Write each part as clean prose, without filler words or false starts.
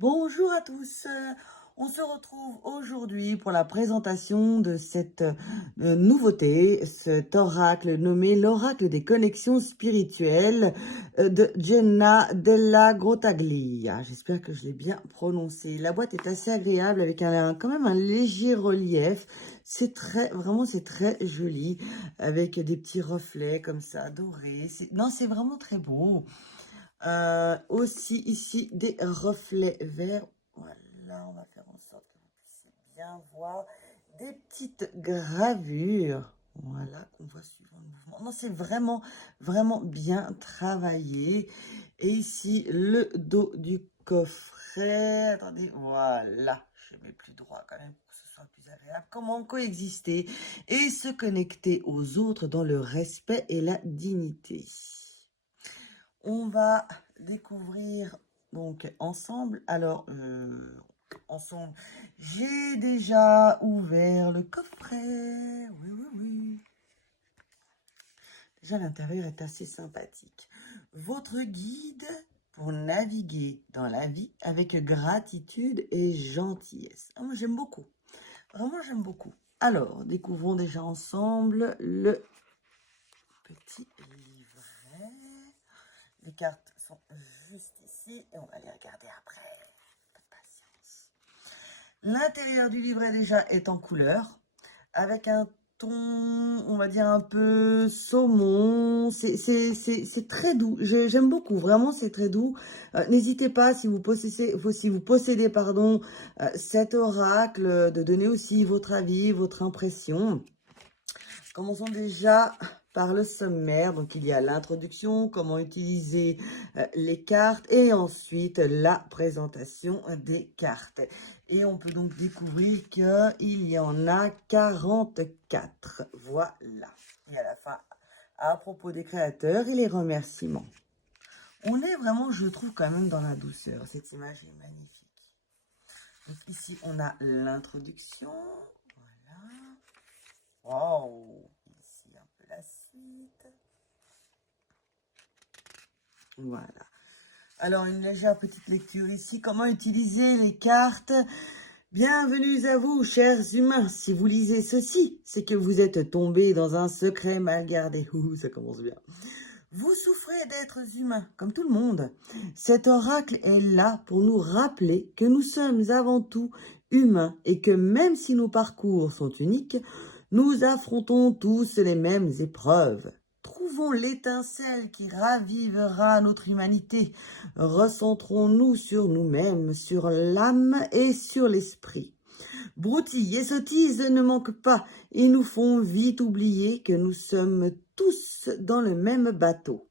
Bonjour à tous. On se retrouve aujourd'hui pour la présentation de cette nouveauté, cet oracle nommé l'oracle des connexions spirituelles de Jenna Della Grottaglia. J'espère que je l'ai bien prononcé. La boîte est assez agréable avec quand même un léger relief. C'est très joli avec des petits reflets comme ça dorés. Non, c'est vraiment très beau. Aussi ici des reflets verts. Voilà, on va faire en sorte que vous puissiez bien voir des petites gravures. Voilà, qu'on voit suivant le mouvement. Non, c'est vraiment bien travaillé. Et ici, le dos du coffret. Attendez, voilà. Je mets plus droit quand même pour que ce soit plus agréable. Comment coexister et se connecter aux autres dans le respect et la dignité. On va découvrir donc ensemble. Alors, ensemble, j'ai déjà ouvert le coffret. Oui, oui, oui. Déjà, l'intérieur est assez sympathique. Votre guide pour naviguer dans la vie avec gratitude et gentillesse. Ah, moi, j'aime beaucoup. Vraiment, j'aime beaucoup. Alors, découvrons déjà ensemble le petit livret. Les cartes sont juste ici et on va les regarder après. Pas de patience. L'intérieur du livret déjà est en couleur avec un ton, on va dire un peu saumon. C'est très doux. J'aime beaucoup. Vraiment, c'est très doux. N'hésitez pas si vous possédez pardon, cet oracle de donner aussi votre avis, votre impression. Commençons déjà par le sommaire. Donc, il y a l'introduction, comment utiliser les cartes et ensuite la présentation des cartes. Et on peut donc découvrir qu'il y en a 44. Voilà. Et à la fin, à propos des créateurs et les remerciements. On est vraiment, je trouve, quand même dans la douceur. Cette image est magnifique. Donc ici, on a l'introduction. Voilà. Wow. Ici, un peu la suite. Voilà. Alors, une légère petite lecture ici. Comment utiliser les cartes? Bienvenue à vous, chers humains. Si vous lisez ceci, c'est que vous êtes tombés dans un secret mal gardé. Ouh, ça commence bien. Vous souffrez d'êtres humains, comme tout le monde. Cet oracle est là pour nous rappeler que nous sommes avant tout humains et que même si nos parcours sont uniques, nous affrontons tous les mêmes épreuves. Trouvons l'étincelle qui ravivera notre humanité. Recentrons-nous sur nous-mêmes, sur l'âme et sur l'esprit. Broutilles et sottises ne manquent pas et nous font vite oublier que nous sommes tous dans le même bateau.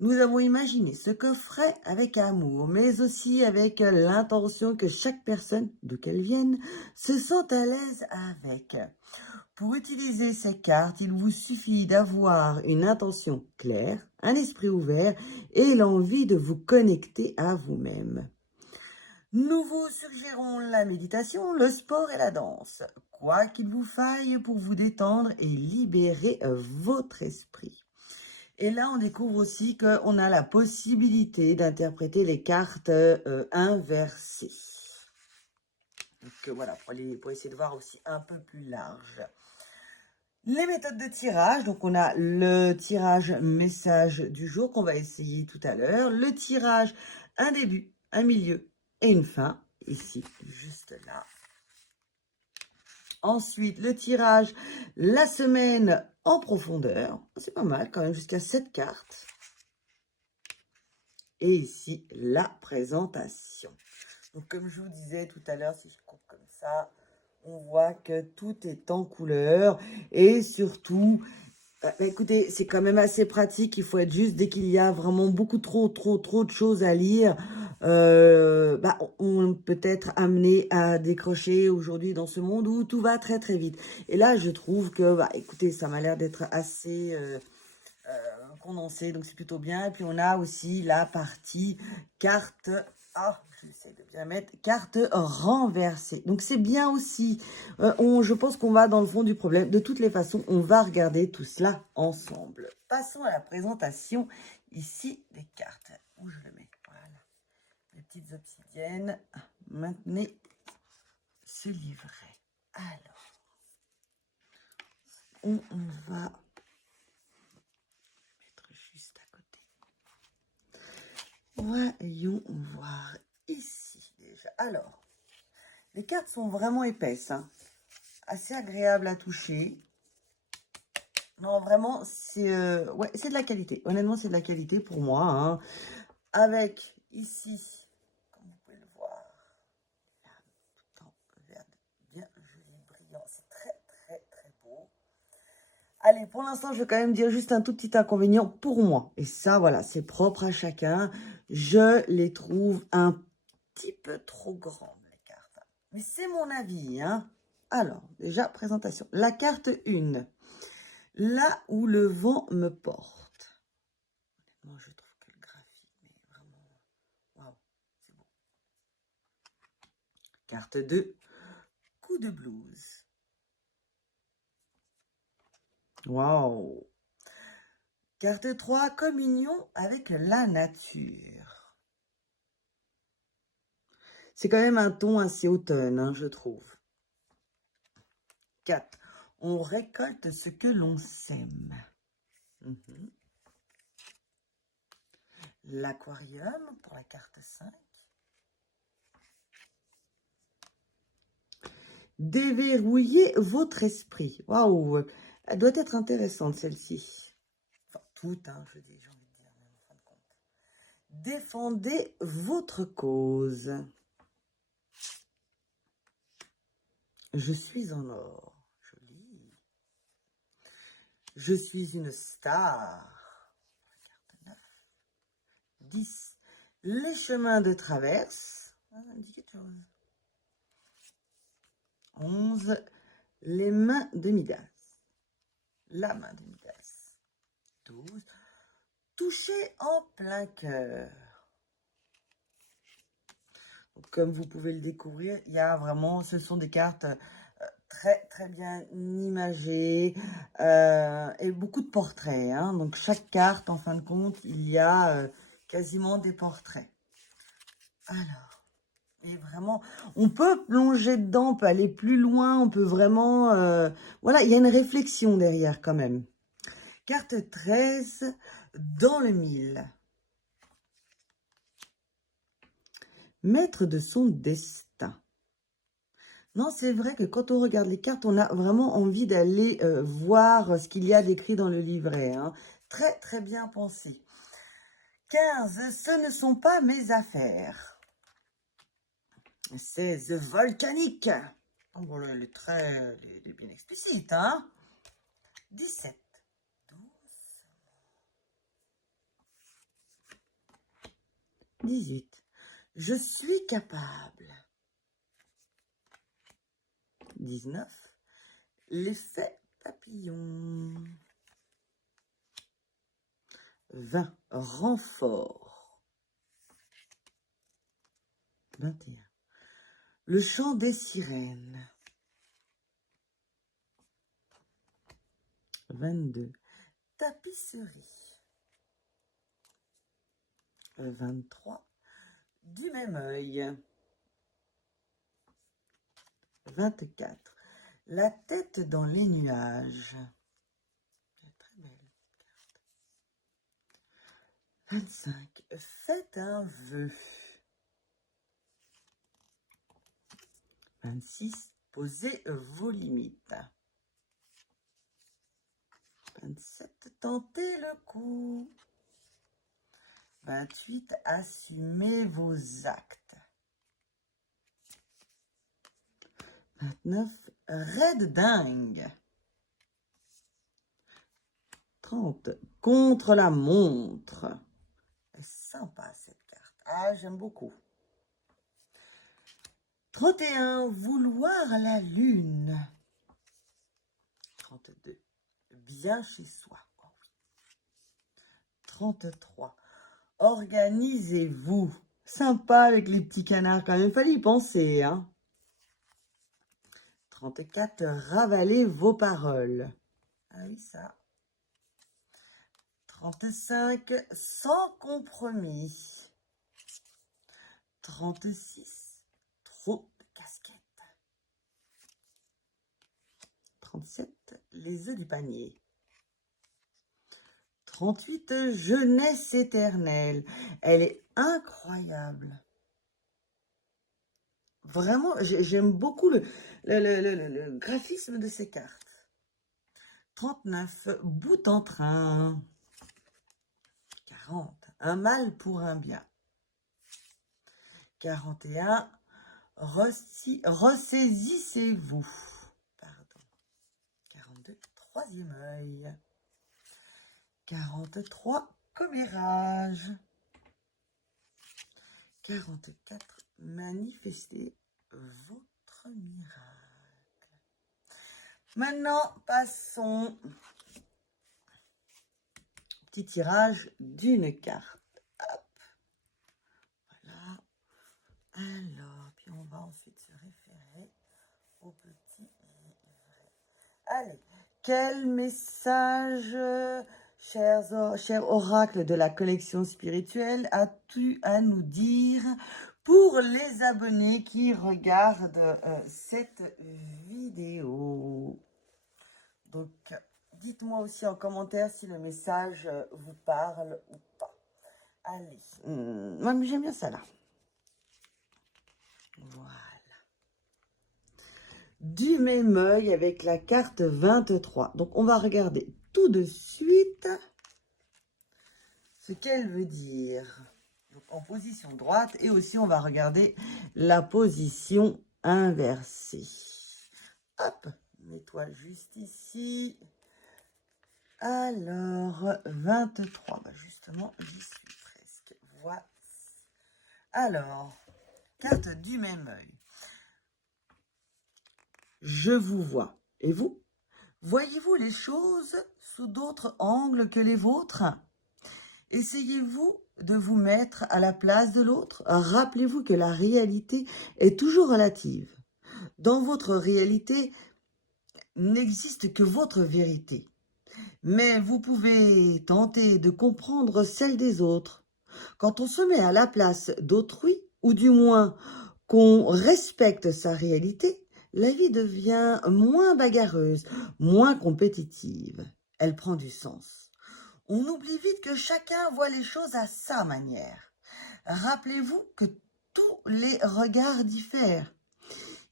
Nous avons imaginé ce coffret avec amour, mais aussi avec l'intention que chaque personne, d'où qu'elle vienne, se sente à l'aise avec. Pour utiliser ces cartes, il vous suffit d'avoir une intention claire, un esprit ouvert et l'envie de vous connecter à vous-même. Nous vous suggérons la méditation, le sport et la danse, quoi qu'il vous faille pour vous détendre et libérer votre esprit. Et là, on découvre aussi qu'on a la possibilité d'interpréter les cartes inversées. Donc voilà, pour essayer de voir aussi un peu plus large. Les méthodes de tirage, donc on a le tirage message du jour qu'on va essayer tout à l'heure, le tirage un début, un milieu et une fin, ici, juste là. Ensuite, le tirage la semaine en profondeur, c'est pas mal quand même, jusqu'à 7 cartes. Et ici, la présentation. Donc comme je vous disais tout à l'heure, si je coupe comme ça, on voit que tout est en couleur et surtout, écoutez, c'est quand même assez pratique. Il faut être juste dès qu'il y a vraiment beaucoup trop de choses à lire. On peut être amené à décrocher aujourd'hui dans ce monde où tout va très vite. Et là, je trouve que, écoutez, ça m'a l'air d'être assez condensé, donc c'est plutôt bien. Et puis on a aussi la partie carte. Ah, j'essaie de bien mettre carte renversée. Donc c'est bien aussi. Je pense qu'on va dans le fond du problème. De toutes les façons, on va regarder tout cela ensemble. Passons à la présentation ici des cartes. Où je le mets? Voilà. petites obsidiennes, maintenez ce livret. Alors, on va mettre juste à côté. Voyons voir ici déjà. Alors, les cartes sont vraiment épaisses, hein. Assez agréable à toucher. Non, vraiment, c'est ouais, c'est de la qualité. Honnêtement, c'est de la qualité pour moi, hein. Avec ici, comme vous pouvez le voir, là, tout en vert, bien joli, brillant. C'est très, très, très beau. Allez, pour l'instant, je vais quand même dire juste un tout petit inconvénient pour moi. Et ça, voilà, c'est propre à chacun. Je les trouve un petit peu trop grandes, les cartes. Mais c'est mon avis, hein. Alors, déjà, présentation. La carte 1. Là où le vent me porte. Moi, je trouve que le graphisme est vraiment... Waouh, c'est beau. Carte 2. Coup de blues. Waouh. Carte 3. Communion avec la nature. C'est quand même un ton assez automne, hein, je trouve. 4. On récolte ce que l'on sème. L'aquarium pour la carte 5. Déverrouillez votre esprit. Waouh, elle doit être intéressante celle-ci. Enfin, toute, hein, je dis, j'ai envie de dire, mais en fin de compte. Défendez votre cause. Je suis en or. Joli. Je suis une star. Carte 9. 10. Les chemins de traverse. Ah, ça me dit quelque chose. 11. Les mains de Midas. La main de Midas. 12. Toucher en plein cœur. Comme vous pouvez le découvrir, il y a vraiment, ce sont des cartes très très bien imagées et beaucoup de portraits, hein. Donc chaque carte, en fin de compte, il y a quasiment des portraits. Alors, et vraiment, on peut plonger dedans, on peut aller plus loin, on peut vraiment... voilà, il y a une réflexion derrière quand même. Carte 13, dans le mille. Maître de son destin. Non, c'est vrai que quand on regarde les cartes, on a vraiment envie d'aller voir ce qu'il y a d'écrit dans le livret, hein. Très, très bien pensé. 15, ce ne sont pas mes affaires. 16, volcanique. Oh, bon, là, elle est bien explicite, hein. 17, 12, 18, je suis capable. 19, l'effet papillon. 20, renfort. 21, le chant des sirènes. 22, tapisserie. 23, du même œil. 24, la tête dans les nuages. Très belle carte. 25, faites un vœu. 26, posez vos limites. 27, tentez le coup. 28, assumez vos actes. 29, raide dingue. 30, contre la montre. C'est sympa cette carte. Ah, j'aime beaucoup. 31, vouloir la lune. 32, bien chez soi. 33, organisez-vous. Sympa avec les petits canards quand même, fallait y penser, hein. 34, ravalez vos paroles. Ah oui, ça. 35, sans compromis. 36, trop de casquettes. 37, les œufs du panier. 38, jeunesse éternelle. Elle est incroyable. Vraiment, j'aime beaucoup le graphisme de ces cartes. 39, bout en train. 40, un mal pour un bien. 41, ressaisissez-vous. Pardon. 42, troisième œil. 43, commérage. 44, manifestez votre miracle. Maintenant, passons au petit tirage d'une carte. Hop. Voilà. Alors, puis on va ensuite se référer au petit livret. Allez, quel message, chers oracles de la collection spirituelle, as-tu à nous dire pour les abonnés qui regardent cette vidéo? Donc, dites-moi aussi en commentaire si le message vous parle ou pas. Allez, moi j'aime bien ça là. Voilà. Du même œil avec la carte 23. Donc, on va regarder tout de suite ce qu'elle veut dire. Donc, en position droite, et aussi on va regarder la position inversée. Hop, mets-toi juste ici. Alors, 23, bah justement, j'y suis presque. Voici. Alors, carte du même œil. Je vous vois. Et vous? Voyez-vous les choses sous d'autres angles que les vôtres? Essayez-vous de vous mettre à la place de l'autre? Rappelez-vous que la réalité est toujours relative. Dans votre réalité, n'existe que votre vérité. Mais vous pouvez tenter de comprendre celle des autres. Quand on se met à la place d'autrui, ou du moins qu'on respecte sa réalité, la vie devient moins bagarreuse, moins compétitive. Elle prend du sens. On oublie vite que chacun voit les choses à sa manière. Rappelez-vous que tous les regards diffèrent.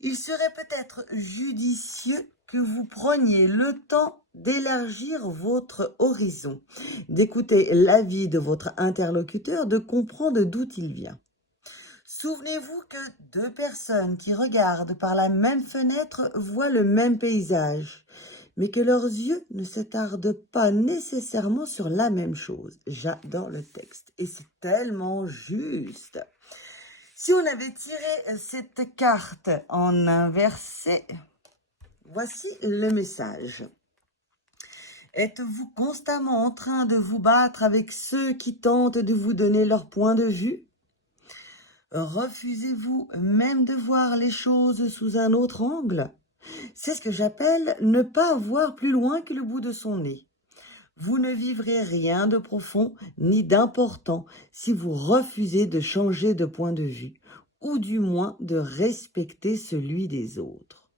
Il serait peut-être judicieux que vous preniez le temps d'élargir votre horizon, d'écouter l'avis de votre interlocuteur, de comprendre d'où il vient. Souvenez-vous que deux personnes qui regardent par la même fenêtre voient le même paysage, mais que leurs yeux ne s'attardent pas nécessairement sur la même chose. J'adore le texte et c'est tellement juste. Si on avait tiré cette carte en inversé, voici le message. Êtes-vous constamment en train de vous battre avec ceux qui tentent de vous donner leur point de vue? Refusez-vous même de voir les choses sous un autre angle? C'est ce que j'appelle ne pas voir plus loin que le bout de son nez. Vous ne vivrez rien de profond ni d'important si vous refusez de changer de point de vue, ou du moins de respecter celui des autres.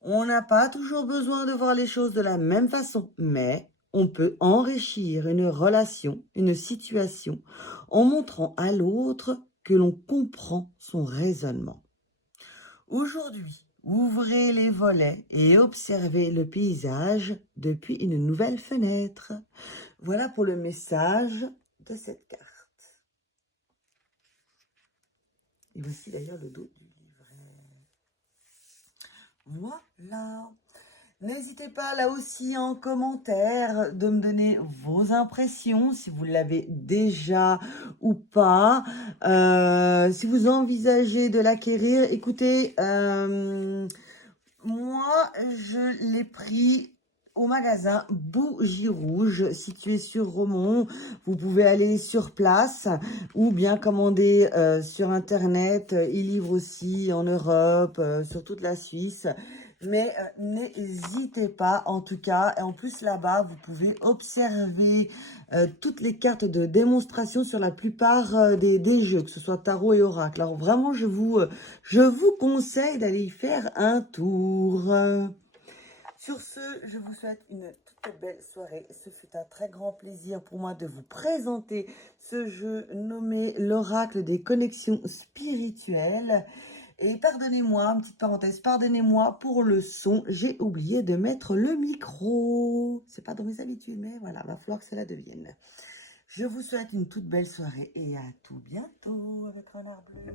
On n'a pas toujours besoin de voir les choses de la même façon, mais on peut enrichir une relation, une situation, en montrant à l'autre que l'on comprend son raisonnement. Aujourd'hui, ouvrez les volets et observez le paysage depuis une nouvelle fenêtre. Voilà pour le message de cette carte. Et voici d'ailleurs le dos du livret. Voilà. N'hésitez pas là aussi en commentaire de me donner vos impressions, si vous l'avez déjà ou pas. Si vous envisagez de l'acquérir, écoutez, moi je l'ai pris au magasin Bougie Rouge, situé sur Romont. Vous pouvez aller sur place ou bien commander sur Internet. Ils livrent aussi en Europe, sur toute la Suisse. Mais n'hésitez pas, en tout cas. Et en plus, là-bas, vous pouvez observer toutes les cartes de démonstration sur la plupart des jeux, que ce soit tarot et oracle. Alors vraiment, je vous conseille d'aller y faire un tour. Sur ce, je vous souhaite une toute belle soirée. Ce fut un très grand plaisir pour moi de vous présenter ce jeu nommé l'Oracle des connexions spirituelles. Et pardonnez-moi, une petite parenthèse, pardonnez-moi pour le son, j'ai oublié de mettre le micro. C'est pas dans mes habitudes, mais voilà, va falloir que cela devienne. Je vous souhaite une toute belle soirée et à tout bientôt avec Renard Bleu.